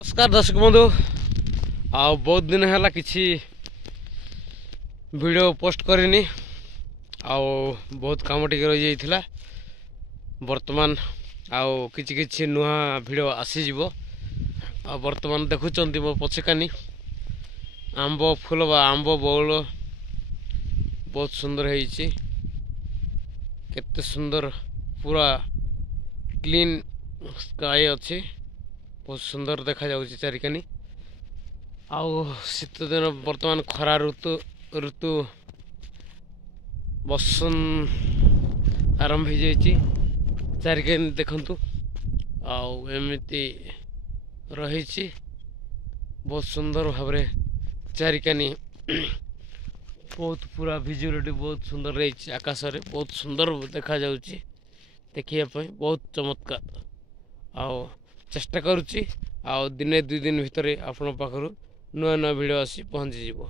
नमस्कार दर्शक बंधु आ बहुत दिन है किसी वीडियो पोस्ट करनी बहुत काम टे रही जाइए बर्तमान आउ कि नुआ भिड आसीज बर्तमान देखुं मो पछेकानी आंब फूल बा आंब बौल बहुत सुंदर है केते सुंदर पूरा क्लीन स्काई अच्छी बहुत सुंदर देखा जाउछि चारिकानी आउ शीत दिन वर्तमान खरा ऋतु ऋतु बसन आरंभ हो जाइछि चारिकानी देखंतु आउ एमिति रहिछि बहुत सुंदर भाबरे चारिकानी बहुत पूरा विजुअलिटी बहुत सुंदर रही आकाश रे बहुत सुंदर देखा जाउछि देखिया पई बहुत चमत्कार आउ चेष्टा करुच्ची दिने 2 दिन भितर आपण पाखरु नुआ नुआ वीडियो आसी पहुँची जीवो।